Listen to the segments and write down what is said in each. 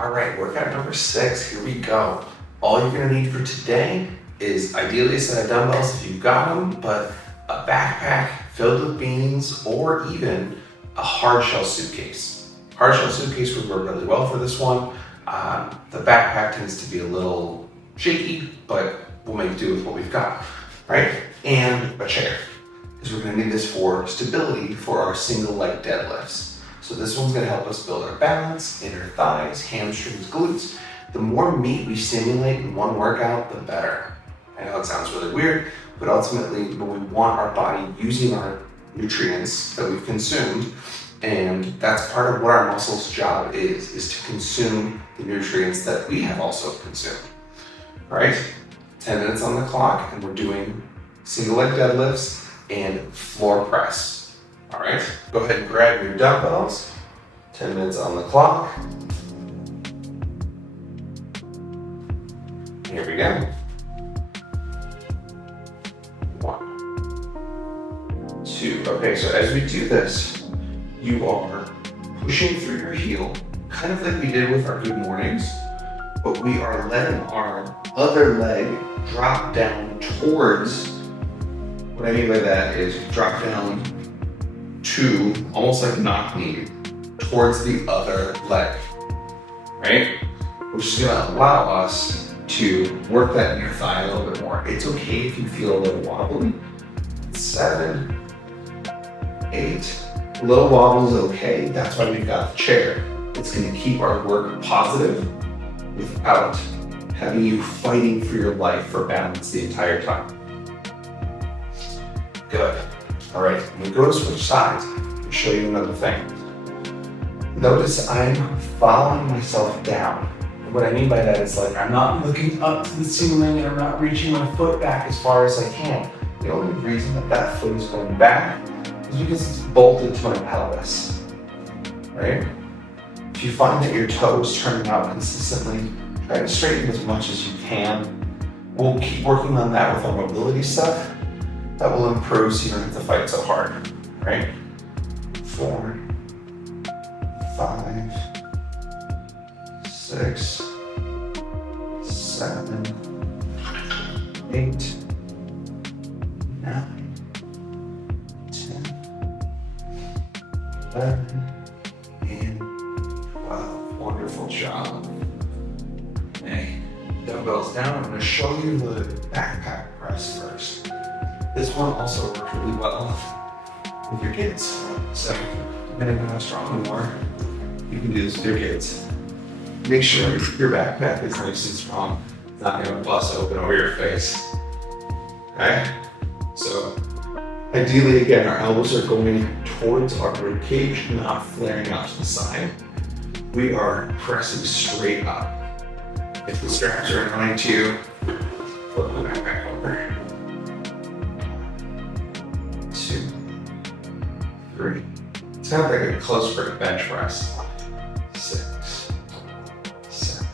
All right, workout number 6, here we go. All you're gonna need for today is ideally a set of dumbbells if you've got them, but a backpack filled with beans or even a hard shell suitcase. Hard shell suitcase would work really well for this one. The backpack tends to be a little shaky, but we'll make do with what we've got, right? And a chair, because we're gonna need this for stability for our single leg deadlifts. So this one's gonna help us build our balance, inner thighs, hamstrings, glutes. The more meat we stimulate in one workout, the better. I know it sounds really weird, but ultimately we want our body using our nutrients that we've consumed, and that's part of what our muscles' job is to consume the nutrients that we have also consumed. All right, 10 minutes on the clock, and we're doing single leg deadlifts and floor press. All right, go ahead and grab your dumbbells. 10 minutes on the clock. Here we go. 1, 2. Okay, so as we do this, you are pushing through your heel, kind of like we did with our good mornings, but we are letting our other leg drop down towards, what I mean by that is drop down to almost like knock knee towards the other leg, right? Which is gonna allow us to work that inner thigh a little bit more. It's okay if you feel a little wobbly. 7, 8, a little wobble is okay. That's why we've got the chair. It's gonna keep our work positive without having you fighting for your life for balance the entire time. Good. All right, when we go to switch sides, I'll show you another thing. Notice I'm following myself down. And what I mean by that is like, I'm not looking up to the ceiling and I'm not reaching my foot back as far as I can. The only reason that that foot is going back is because it's bolted to my pelvis, right? If you find that your toe is turning out consistently, try to straighten as much as you can. We'll keep working on that with our mobility stuff. That will improve so you don't have to fight so hard, right? 4, 5, 6, 7, 8, 9, 10, 11, and 12. Wonderful job. Okay, dumbbells down. I'm going to show you the backpack press first. This one also works really well with your kids. So depending on how strong you are, you can do this with your kids. Make sure your backpack is nice and strong. It's not gonna bust open over your face. Okay? So ideally, again, our elbows are going towards our rib cage, not flaring out to the side. We are pressing straight up. If the straps are in line too, flip the backpack over. 2, 3. It's kind of like a close grip bench press. 6, 7,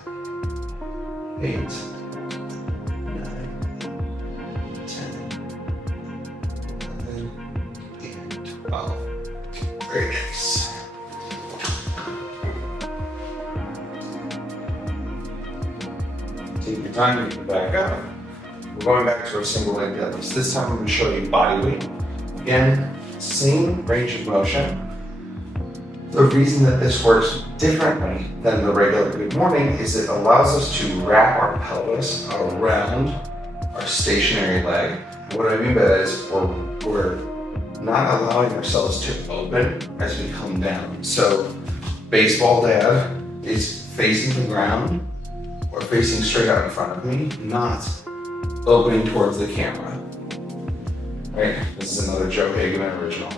8, 9, 10, 11, and 12. Very nice. Take your time to get back up. We're going back to our single leg deadlifts. This time I'm going to show you body weight. Again, same range of motion. The reason that this works differently than the regular good morning is it allows us to wrap our pelvis around our stationary leg. What I mean by that is we're not allowing ourselves to open as we come down. So baseball dad is facing the ground or facing straight out in front of me, not opening towards the camera. Right, this is another Joe Hageman original.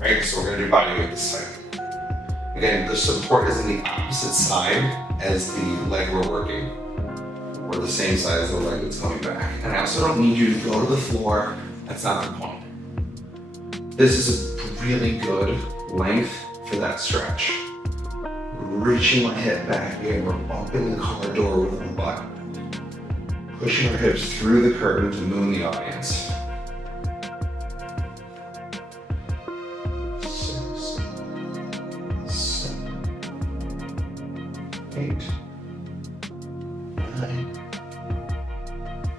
Right, so we're gonna do body weight this time. Again, the support is in the opposite side as the leg we're working. We're the same side as the leg that's coming back. And I also don't need you to go to the floor. That's not the point. This is a really good length for that stretch. Reaching my hip back again, we're opening the car door with my butt. Pushing our hips through the curtain to moon the audience. 6, 7, 8, 9,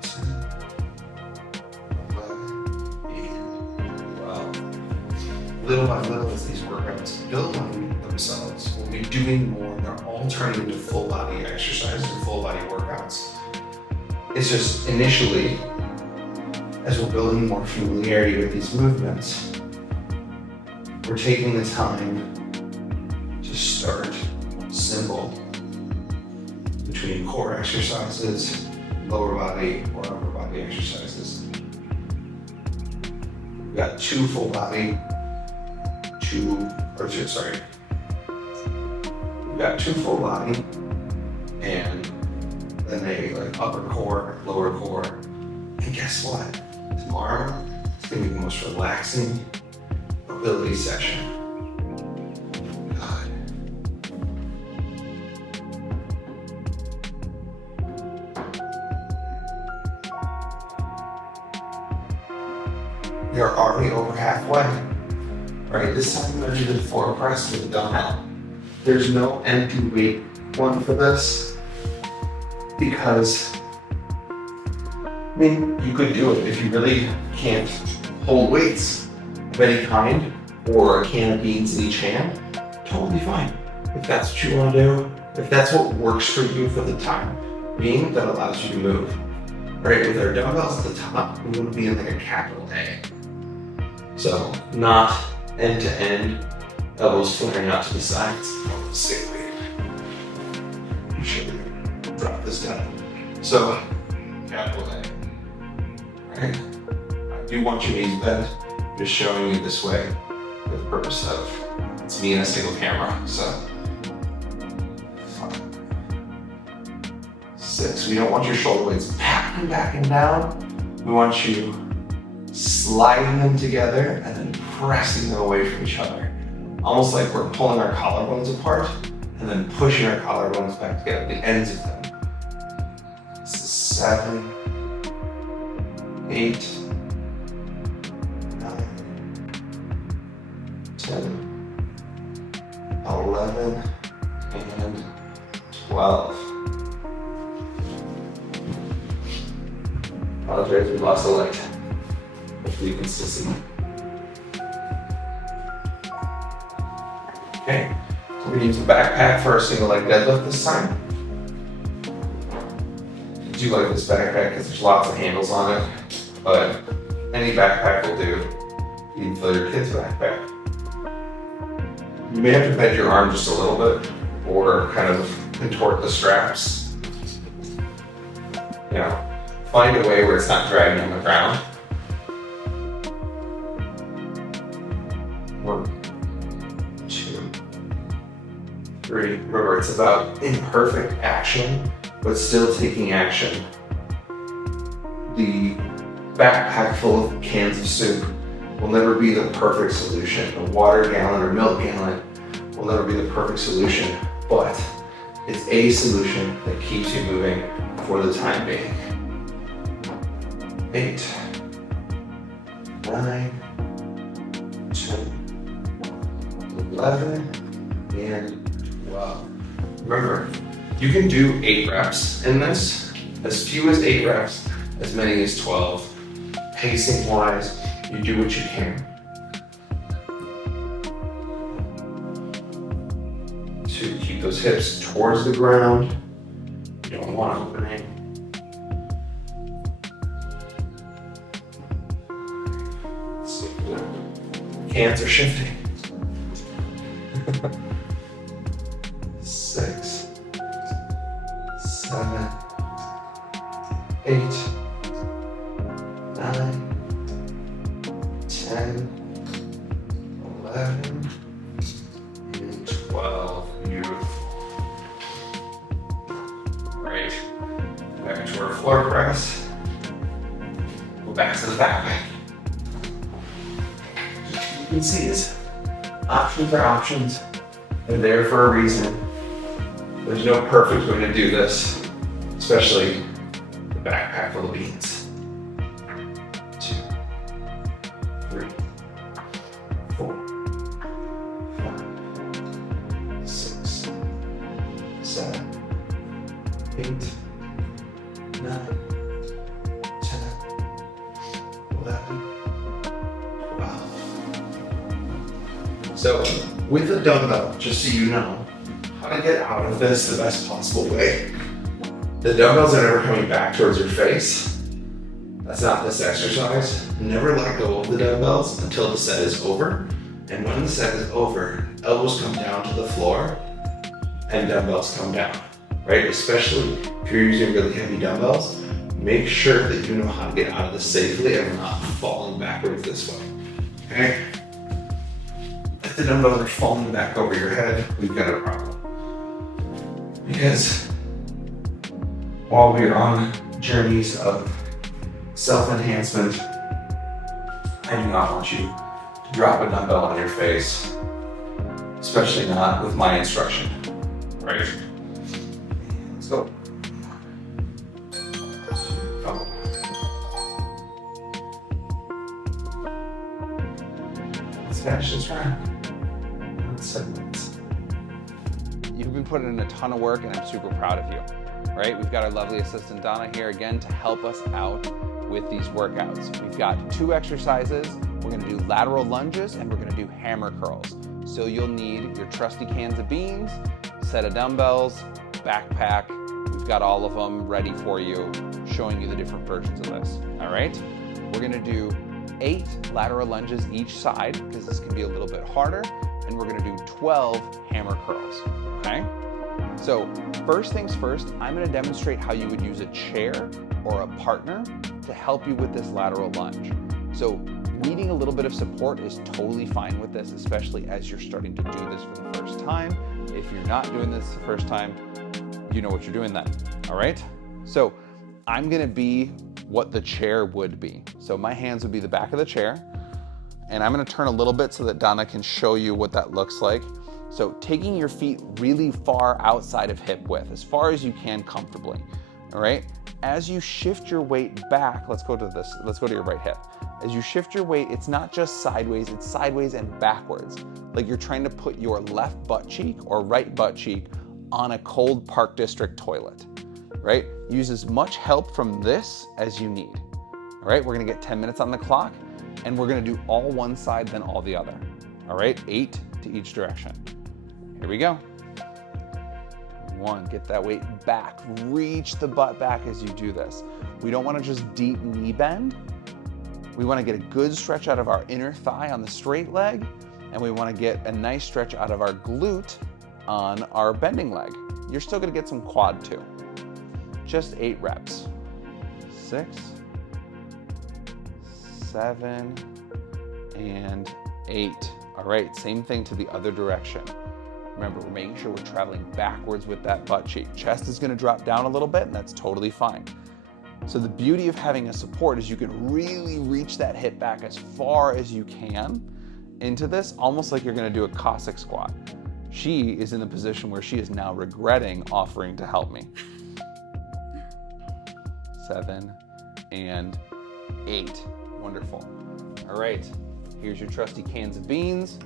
10, 11, and 12. Little by little, as these workouts build on themselves, we'll be doing more. They're all turning into full body exercises and full body workouts. It's just initially, as we're building more familiarity with these movements, we're taking the time to start simple between core exercises, lower body or upper body exercises. We've got 2 full body, we've got 2 full body and then a like upper core, lower core. And guess what? Tomorrow, it's gonna be the most relaxing mobility session. God. We are already over halfway. Right, this time we're gonna do the floor press with a dumbbell. There's no empty weight one for this because, I mean, you could do it if you really can't hold weights of any kind or a can of beans in each hand. Totally fine. If that's what you want to do, if that's what works for you for the time being, that allows you to move. Right, with our dumbbells at the top, we want to be in like a capital A. So not end to end, elbows flaring out to the sides. Oh, sick weight. You should drop this down. So, capital A. Right? I do want your knees bent. I'm just showing you this way for the purpose of it's me and a single camera. So, 5, 6. We don't want your shoulder blades packing back and down. We want you sliding them together and then pressing them away from each other. Almost like we're pulling our collarbones apart and then pushing our collarbones back together, the ends of them. This is 7, 8, 9, 10, 11, and 12. Apologize, we lost a leg. Hopefully you can still see. Okay, so we're gonna use the backpack for a single leg deadlift this time. I do like this backpack because there's lots of handles on it, but any backpack will do. You can fill your kid's backpack. You may have to bend your arm just a little bit or kind of contort the straps. You know, find a way where it's not dragging on the ground. 1, 2, 3. Remember, it's about imperfect action, but still taking action. The backpack full of cans of soup will never be the perfect solution. A water gallon or milk gallon will never be the perfect solution, but it's a solution that keeps you moving for the time being. 8, 9, 10, 11, and 12. Remember, you can do 8 reps in this, as few as 8 reps, as many as 12. Pacing wise, you do what you can. To keep those hips towards the ground. You don't want opening. Hands are shifting. 6, 7, 8, 9, 10, 11, and 12. Beautiful. Right. Back to our floor press. Go back to the backpack. You can see is options are options. They're there for a reason. There's no perfect way to do this, especially the backpack full of beans. 2, 3, 4, 5, 6, 7, 7, 8, 9, 10, 11, 12. So with a dumbbell, just so you know how to get out of this the best possible way, the dumbbells are never coming back towards your face. That's not this exercise. Never let go of the dumbbells until the set is over. And when the set is over, elbows come down to the floor and dumbbells come down, right? Especially if you're using really heavy dumbbells, make sure that you know how to get out of this safely and not falling backwards this way, okay? If the dumbbells are falling back over your head, we've got a problem. Because while we're on journeys of self-enhancement, I do not want you to drop a dumbbell on your face, especially not with my instruction, right? Let's go. Oh. Let's finish this round. 7 minutes. You've been putting in a ton of work and I'm super proud of you, right? We've got our lovely assistant Donna here again to help us out with these workouts. We've got 2 exercises. We're gonna do lateral lunges and we're gonna do hammer curls. So you'll need your trusty cans of beans, set of dumbbells, backpack. We've got all of them ready for you, showing you the different versions of this, all right? We're gonna do 8 lateral lunges each side because this can be a little bit harder, and we're gonna do 12 hammer curls, okay? So first things first, I'm gonna demonstrate how you would use a chair or a partner to help you with this lateral lunge. So needing a little bit of support is totally fine with this, especially as you're starting to do this for the first time. If you're not doing this the first time, you know what you're doing then, all right? So I'm gonna be what the chair would be. So my hands would be the back of the chair, and I'm gonna turn a little bit so that Donna can show you what that looks like. So taking your feet really far outside of hip width, as far as you can comfortably, all right? As you shift your weight back, let's go to your right hip. As you shift your weight, it's not just sideways, it's sideways and backwards. Like you're trying to put your left butt cheek or right butt cheek on a cold Park District toilet, right? Use as much help from this as you need, all right? We're gonna get 10 minutes on the clock, and we're gonna do all one side, then all the other, all right? 8 to each direction. Here we go. 1, get that weight back. Reach the butt back as you do this. We don't wanna just deep knee bend. We wanna get a good stretch out of our inner thigh on the straight leg, and we wanna get a nice stretch out of our glute on our bending leg. You're still gonna get some quad too. Just 8 reps. 6, 7, and 8. All right, same thing to the other direction. Remember, we're making sure we're traveling backwards with that butt cheek. Chest is gonna drop down a little bit, and that's totally fine. So the beauty of having a support is you can really reach that hip back as far as you can into this, almost like you're gonna do a Cossack squat. She is in the position where she is now regretting offering to help me. 7 and 8. Wonderful. All right, here's your trusty cans of beans.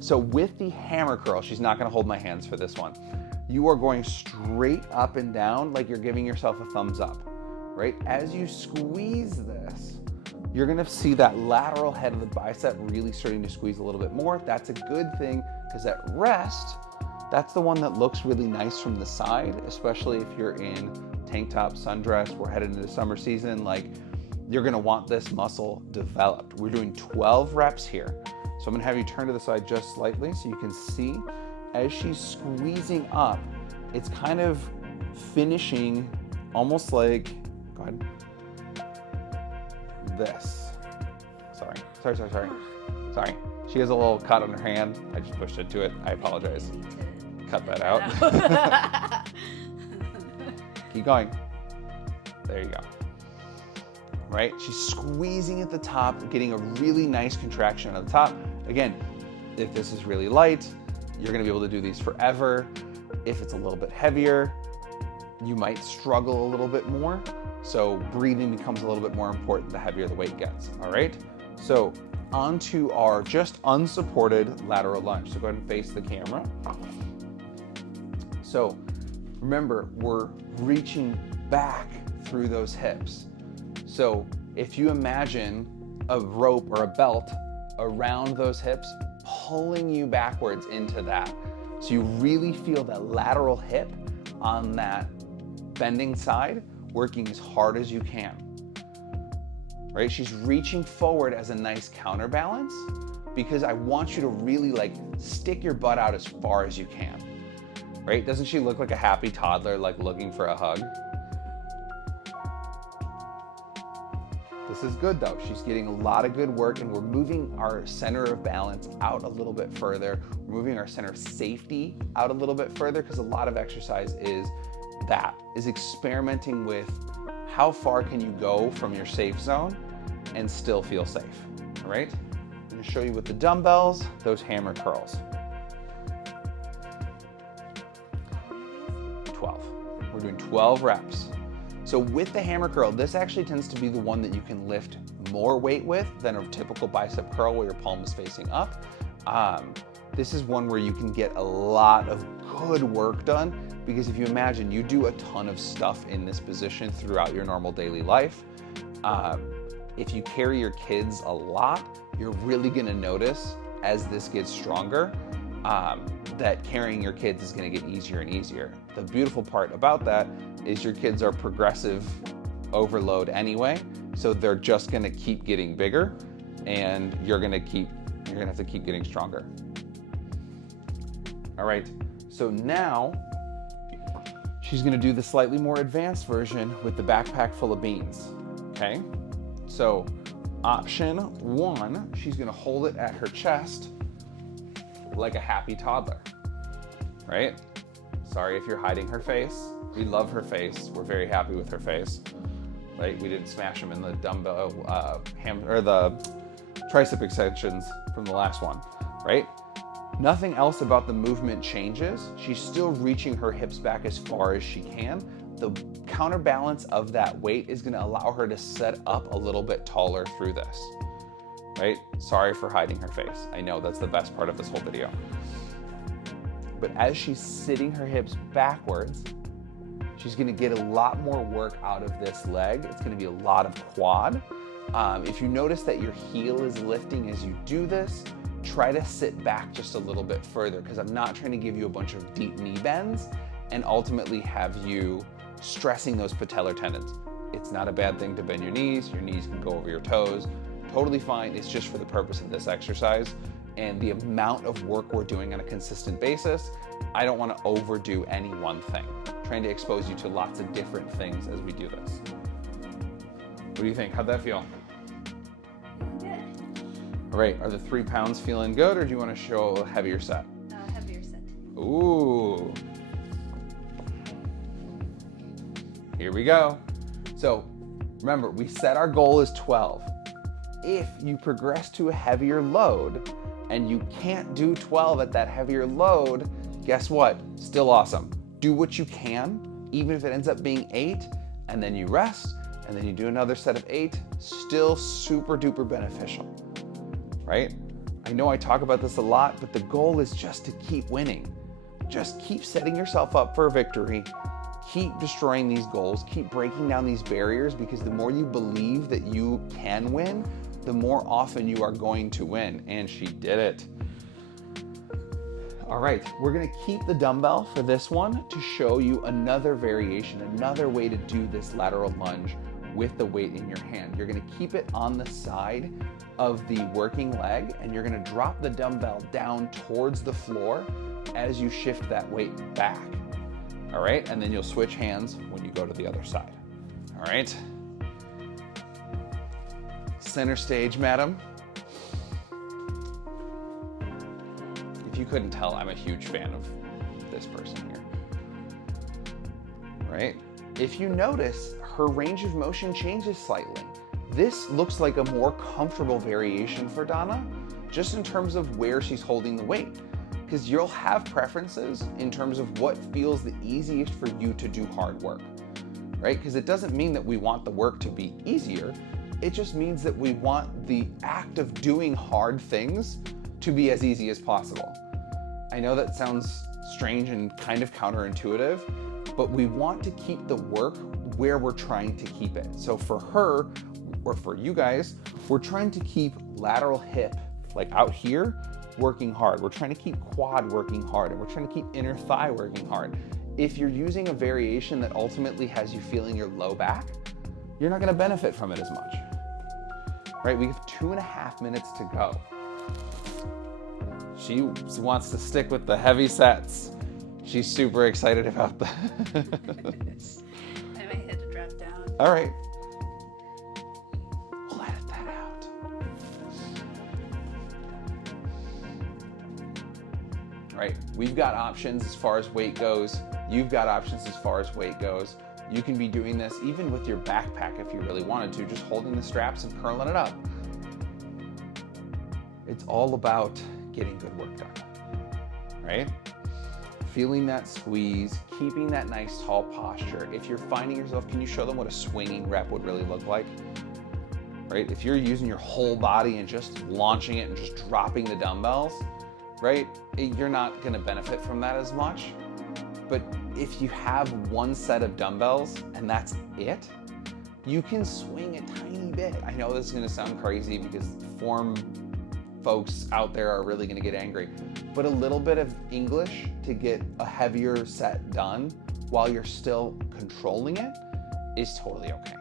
So with the hammer curl, she's not gonna hold my hands for this one. You are going straight up and down like you're giving yourself a thumbs up, right? As you squeeze this, you're gonna see that lateral head of the bicep really starting to squeeze a little bit more. That's a good thing, because at rest, that's the one that looks really nice from the side, especially if you're in tank top, sundress, we're headed into summer season, like you're gonna want this muscle developed. We're doing 12 reps here. So I'm gonna have you turn to the side just slightly so you can see as she's squeezing up, it's kind of finishing almost like, go ahead, this. Sorry. She has a little cut on her hand. I just pushed into it. I apologize. Cut that out. Keep going. There you go. Right? She's squeezing at the top, getting a really nice contraction at the top. Again, if this is really light, you're gonna be able to do these forever. If it's a little bit heavier, you might struggle a little bit more. So breathing becomes a little bit more important the heavier the weight gets, all right? So onto our just unsupported lateral lunge. So go ahead and face the camera. So Remember, we're reaching back through those hips. So if you imagine a rope or a belt around those hips, pulling you backwards into that. So you really feel that lateral hip on that bending side, working as hard as you can. Right? She's reaching forward as a nice counterbalance because I want you to really like stick your butt out as far as you can. Right? Doesn't she look like a happy toddler, like looking for a hug? This is good though. She's getting a lot of good work, and we're moving our center of balance out a little bit further. We're moving our center of safety out a little bit further, because a lot of exercise is experimenting with how far can you go from your safe zone and still feel safe, all right? I'm gonna show you with the dumbbells, those hammer curls. 12. We're doing 12 reps. So with the hammer curl, this actually tends to be the one that you can lift more weight with than a typical bicep curl where your palm is facing up. This is one where you can get a lot of good work done, because if you imagine you do a ton of stuff in this position throughout your normal daily life. If you carry your kids a lot, you're really gonna notice as this gets stronger that carrying your kids is gonna get easier and easier. The beautiful part about that is your kids are progressive overload anyway, so they're just gonna keep getting bigger, and you're gonna have to keep getting stronger. All right, so now she's gonna do the slightly more advanced version with the backpack full of beans, okay? So option 1, she's gonna hold it at her chest like a happy toddler, right? Sorry if you're hiding her face. We love her face. We're very happy with her face, right? We didn't smash them in the dumbbell, the tricep extensions from the last one, right? Nothing else about the movement changes. She's still reaching her hips back as far as she can. The counterbalance of that weight is gonna allow her to set up a little bit taller through this, right? Sorry for hiding her face. I know that's the best part of this whole video. But as she's sitting her hips backwards, she's gonna get a lot more work out of this leg. It's gonna be a lot of quad. If you notice that your heel is lifting as you do this, try to sit back just a little bit further, because I'm not trying to give you a bunch of deep knee bends and ultimately have you stressing those patellar tendons. It's not a bad thing to bend your knees can go over your toes, totally fine. It's just for the purpose of this exercise and the amount of work we're doing on a consistent basis. I don't want to overdo any one thing. I'm trying to expose you to lots of different things as we do this. What do you think? How'd that feel? Good. All right, are the 3 pounds feeling good, or do you want to show a heavier set? Heavier set. Ooh. Here we go. So remember, we set our goal as 12. If you progress to a heavier load and you can't do 12 at that heavier load, guess what? Still awesome. Do what you can, even if it ends up being 8, and then you rest, and then you do another set of 8, still super duper beneficial, right? I know I talk about this a lot, but the goal is just to keep winning. Just keep setting yourself up for a victory. Keep destroying these goals, keep breaking down these barriers, because the more you believe that you can win, the more often you are going to win. And she did it. All right, we're gonna keep the dumbbell for this one to show you another variation, another way to do this lateral lunge with the weight in your hand. You're gonna keep it on the side of the working leg, and you're gonna drop the dumbbell down towards the floor as you shift that weight back. All right, and then you'll switch hands when you go to the other side. All right. Center stage, madam. If you couldn't tell, I'm a huge fan of this person here. All right. If you notice, her range of motion changes slightly. This looks like a more comfortable variation for Donna, just in terms of where she's holding the weight. Because you'll have preferences in terms of what feels the easiest for you to do hard work, right? Because it doesn't mean that we want the work to be easier. It just means that we want the act of doing hard things to be as easy as possible. I know that sounds strange and kind of counterintuitive, but we want to keep the work where we're trying to keep it. So for her, or for you guys, we're trying to keep lateral hip, like out here, working hard. We're trying to keep quad working hard, and we're trying to keep inner thigh working hard. If you're using a variation that ultimately has you feeling your low back, you're not gonna benefit from it as much, right? We have 2.5 minutes to go. She wants to stick with the heavy sets. She's super excited about that. I might have to drop down. All right. We'll edit that out. All right, we've got options as far as weight goes. You've got options as far as weight goes. You can be doing this even with your backpack if you really wanted to, just holding the straps and curling it up. It's all about getting good work done, right? Feeling that squeeze, keeping that nice tall posture. If you're finding yourself, can you show them what a swinging rep would really look like? Right? If you're using your whole body and just launching it and just dropping the dumbbells, right? You're not gonna benefit from that as much. But if you have one set of dumbbells and that's it, you can swing a tiny bit. I know this is gonna sound crazy because form folks out there are really gonna get angry, but a little bit of English to get a heavier set done while you're still controlling it is totally okay,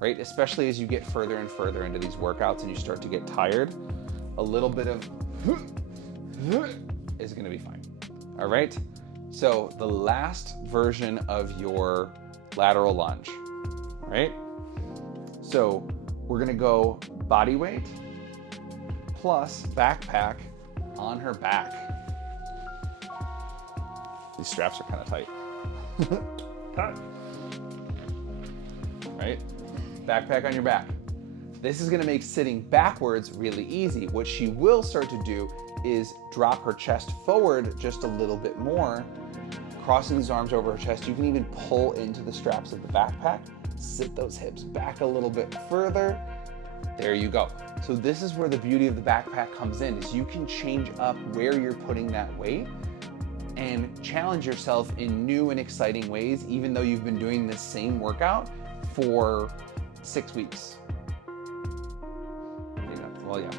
right? Especially as you get further and further into these workouts and you start to get tired, a little bit of is gonna be fine, all right? So the last version of your lateral lunge, right? So we're gonna go body weight plus backpack on her back. These straps are kind of tight. Right? Backpack on your back. This is gonna make sitting backwards really easy. What she will start to do is drop her chest forward just a little bit more, crossing these arms over her chest. You can even pull into the straps of the backpack, sit those hips back a little bit further. There you go. So this is where the beauty of the backpack comes in, is you can change up where you're putting that weight and challenge yourself in new and exciting ways, even though you've been doing this same workout for 6 weeks. Well, yeah.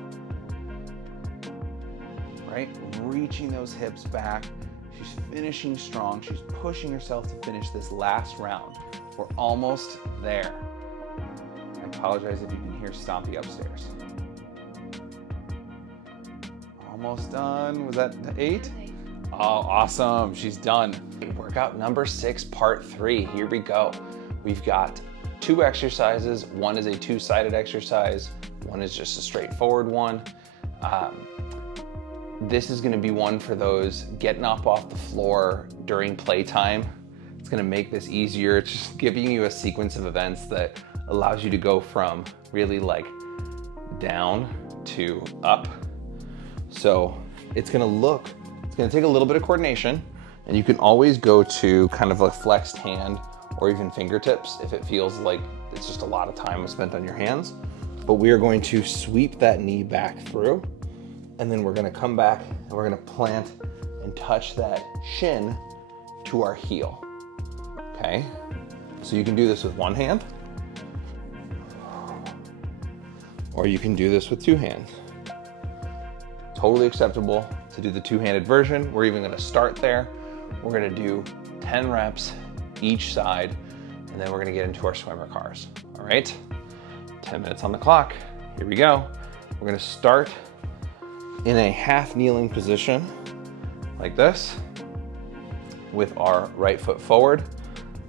Right? Reaching those hips back. She's finishing strong. She's pushing herself to finish this last round. We're almost there. I apologize if you can hear Stompy upstairs. Almost done. Was that 8? Oh, awesome. She's done. Workout number 6, part 3. Here we go. We've got 2 exercises. One is a 2-sided exercise. One is just a straightforward one. This is gonna be one for those getting up off the floor during playtime. It's gonna make this easier. It's just giving you a sequence of events that allows you to go from really like down to up. So it's gonna take a little bit of coordination, and you can always go to kind of a flexed hand or even fingertips if it feels like it's just a lot of time spent on your hands. But we are going to sweep that knee back through, and then we're gonna come back and we're gonna plant and touch that shin to our heel, okay? So you can do this with one hand, or you can do this with 2 hands. Totally acceptable to do the 2-handed version. We're even gonna start there. We're gonna do 10 reps each side, and then we're gonna get into our swimmer cars, all right? 10 minutes on the clock. Here we go. We're gonna start in a half kneeling position like this with our right foot forward,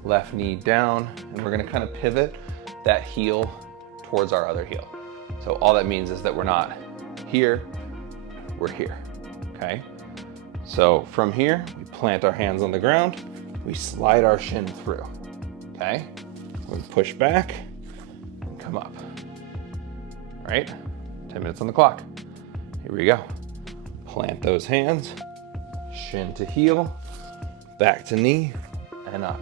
left knee down, and we're gonna kind of pivot that heel towards our other heel. So all that means is that we're not here, we're here, okay? So from here, we plant our hands on the ground, we slide our shin through, okay? We push back and come up, all right? 10 minutes on the clock. Here we go. Plant those hands, shin to heel, back to knee, and up.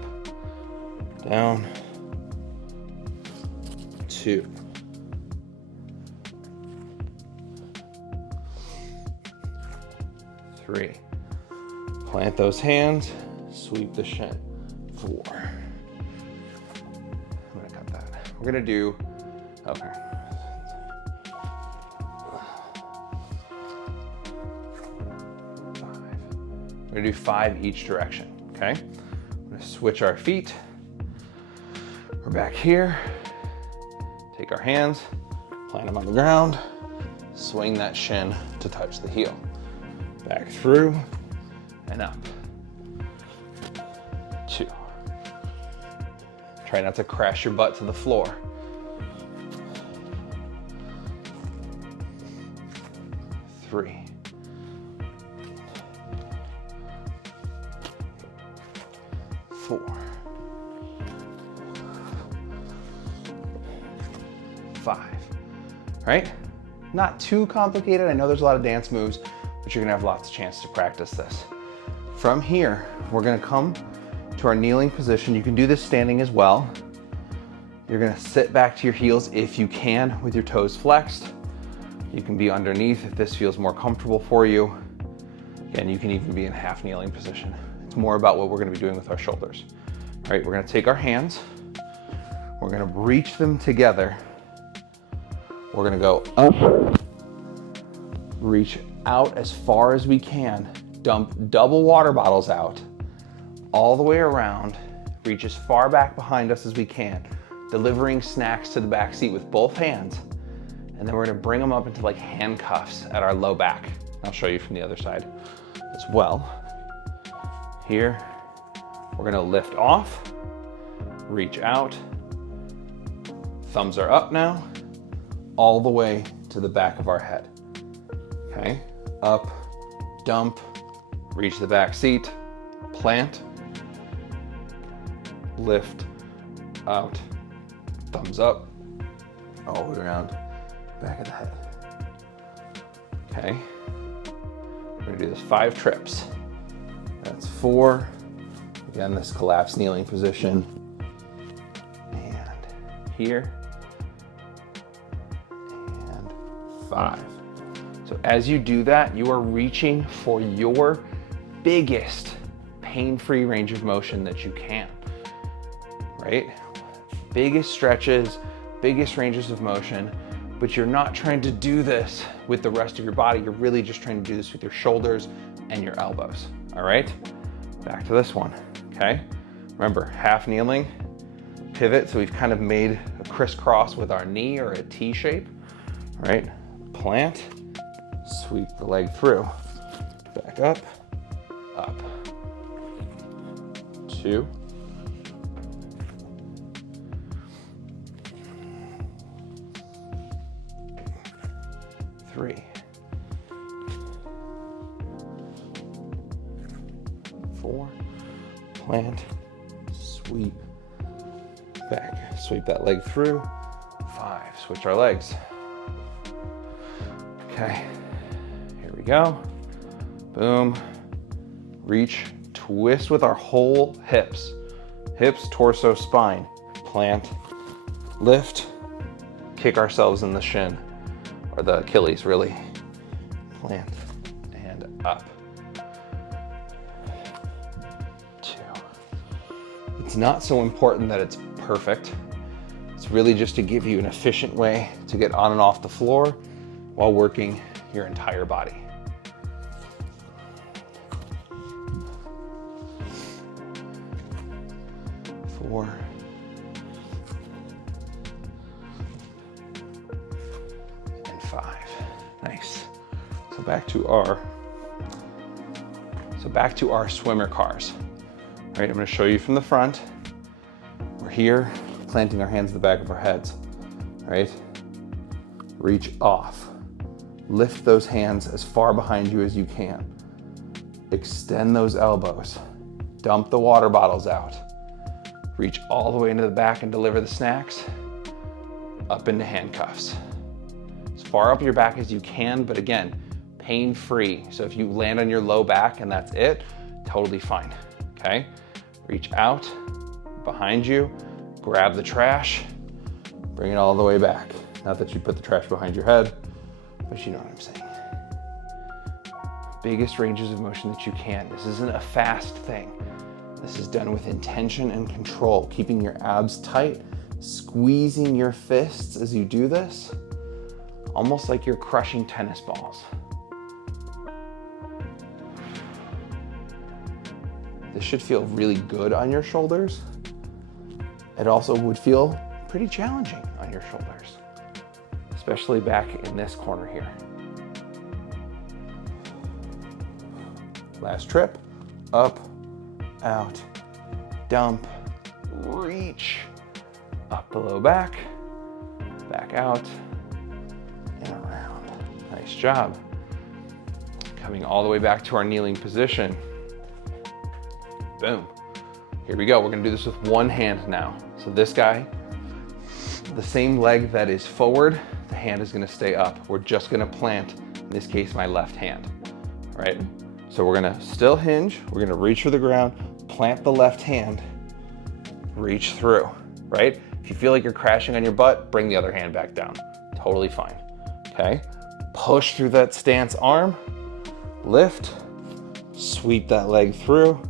Down, 2. 3. Plant those hands, sweep the shin 4. I'm gonna cut that. We're gonna do, okay. 5. We're gonna do 5 each direction, okay? I'm gonna switch our feet. We're back here. Take our hands, plant them on the ground, swing that shin to touch the heel. Back through and up. 2. Try not to crash your butt to the floor. 3. 4. 5. Right? Not too complicated. I know there's a lot of dance moves, but you're gonna have lots of chance to practice this. From here, we're gonna come to our kneeling position. You can do this standing as well. You're gonna sit back to your heels if you can with your toes flexed. You can be underneath if this feels more comfortable for you. And you can even be in half kneeling position. It's more about what we're gonna be doing with our shoulders. All right, we're gonna take our hands, we're gonna reach them together. We're gonna go up, reach out as far as we can, dump double water bottles out, all the way around, reach as far back behind us as we can, delivering snacks to the back seat with both hands, and then we're gonna bring them up into like handcuffs at our low back. I'll show you from the other side as well. Here, we're gonna lift off, reach out, thumbs are up now, all the way to the back of our head. Okay, up, dump, reach the back seat, plant, lift, out, thumbs up, all the way around, back of the head. Okay, we're gonna do this 5 trips. That's 4. Again, this collapsed kneeling position. And here. And 5. So as you do that, you are reaching for your biggest pain-free range of motion that you can, right? Biggest stretches, biggest ranges of motion, but you're not trying to do this with the rest of your body. You're really just trying to do this with your shoulders and your elbows, all right? Back to this one, okay? Remember, half kneeling, pivot, so we've kind of made a crisscross with our knee or a T shape, right? Plant, sweep the leg through, back up, up. 2, 3, 4, plant, sweep, back, sweep that leg through, 5, switch our legs. Okay, here we go, boom, reach, twist with our whole hips, torso, spine, plant, lift, kick ourselves in the shin, or the Achilles really, plant, and up. 2. It's not so important that it's perfect. It's really just to give you an efficient way to get on and off the floor while working your entire body. 4. And 5. Nice. So back to our swimmer cars. All right, I'm going to show you from the front. We're here, planting our hands at the back of our heads. Right? Reach off. Lift those hands as far behind you as you can. Extend those elbows. Dump the water bottles out. Reach all the way into the back and deliver the snacks. Up into handcuffs. As far up your back as you can, but again, pain-free. So if you land on your low back and that's it, totally fine, okay? Reach out, behind you, grab the trash, bring it all the way back. Not that you put the trash behind your head, but you know what I'm saying. Biggest ranges of motion that you can. This isn't a fast thing. This is done with intention and control, keeping your abs tight, squeezing your fists as you do this, almost like you're crushing tennis balls. This should feel really good on your shoulders. It also would feel pretty challenging on your shoulders, especially back in this corner here. Last trip, up, out, dump, reach, up below back, back out, and around. Nice job. Coming all the way back to our kneeling position. Boom. Here we go. We're gonna do this with one hand now. So this guy, the same leg that is forward, the hand is gonna stay up. We're just gonna plant, in this case, my left hand, all right? So we're gonna still hinge, we're gonna reach for the ground, plant the left hand, reach through, right? If you feel like you're crashing on your butt, bring the other hand back down. Totally fine, okay? Push through that stance arm, lift, sweep that leg through,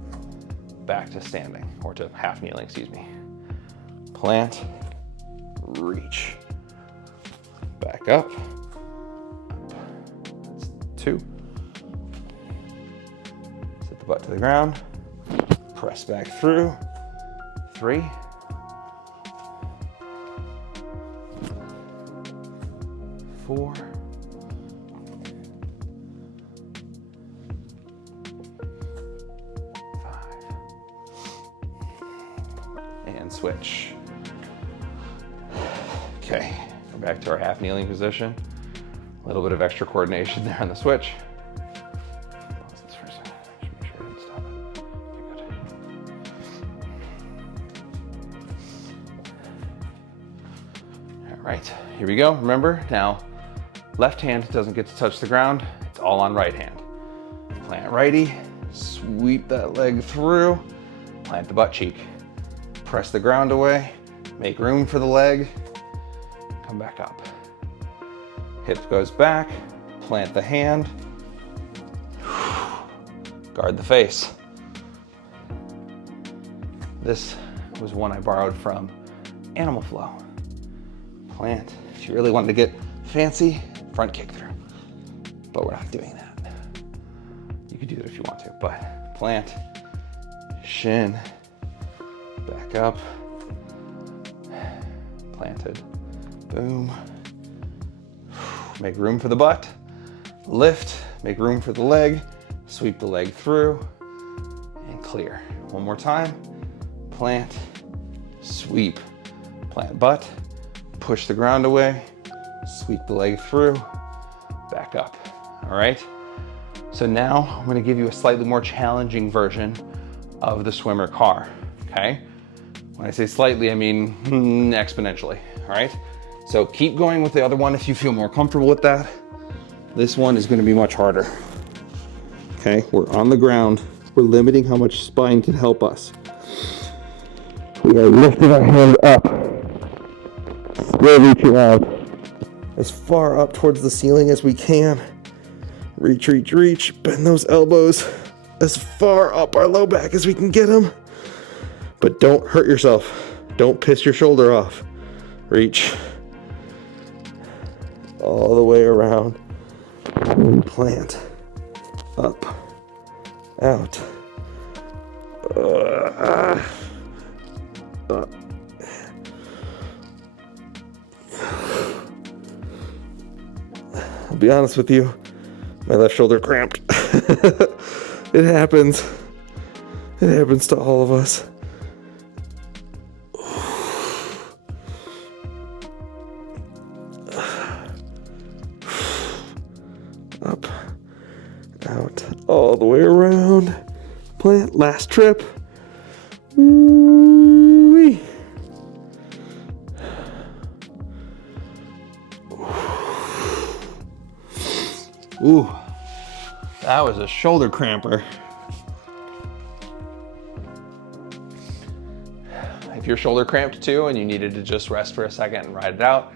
back to standing, or to half kneeling, excuse me. Plant, reach, back up. That's 2. Set the butt to the ground, press back through, 3. 4. 5. And switch. Okay, we're back to our half kneeling position. A little bit of extra coordination there on the switch. Pause this for a second. Just make sure I didn't stop it. Okay, good. All right, here we go. Remember, now left hand doesn't get to touch the ground. It's all on right hand. Plant righty, sweep that leg through, plant the butt cheek. Press the ground away, make room for the leg, come back up. Hip goes back, plant the hand, guard the face. This was one I borrowed from Animal Flow. Plant, if you really wanted to get fancy, front kick through, but we're not doing that. You could do it if you want to, but plant, shin, back up, planted, boom. Make room for the butt, lift, make room for the leg, sweep the leg through, and clear. One more time, plant, sweep, plant butt, push the ground away, sweep the leg through, back up, all right? So now I'm gonna give you a slightly more challenging version of the swimmer car, okay? When I say slightly, I mean exponentially, all right? So keep going with the other one if you feel more comfortable with that. This one is gonna be much harder. Okay, we're on the ground. We're limiting how much spine can help us. We are lifting our hand up. We're reaching out as far up towards the ceiling as we can. Reach, reach, reach, bend those elbows as far up our low back as we can get them. But don't hurt yourself. Don't piss your shoulder off. Reach. All the way around. And plant. Up. Out. Up. I'll be honest with you, my left shoulder cramped. It happens. It happens to all of us. Up, out, all the way around. Plant, last trip. Ooh-wee. Ooh, that was a shoulder cramper. If your shoulder cramped too and you needed to just rest for a second and ride it out,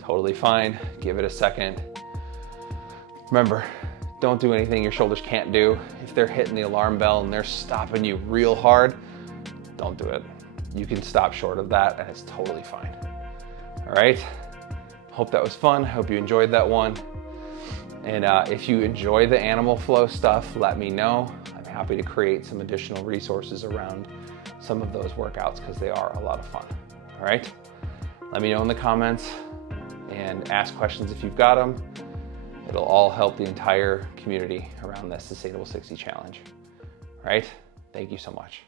totally fine. Give it a second. Remember, don't do anything your shoulders can't do. If they're hitting the alarm bell and they're stopping you real hard, don't do it. You can stop short of that and it's totally fine. All right, hope that was fun. Hope you enjoyed that one. And if you enjoy the animal flow stuff, let me know. I'm happy to create some additional resources around some of those workouts because they are a lot of fun. All right, let me know in the comments and ask questions if you've got them. It'll all help the entire community around the Sustainable 60 Challenge. All right, thank you so much.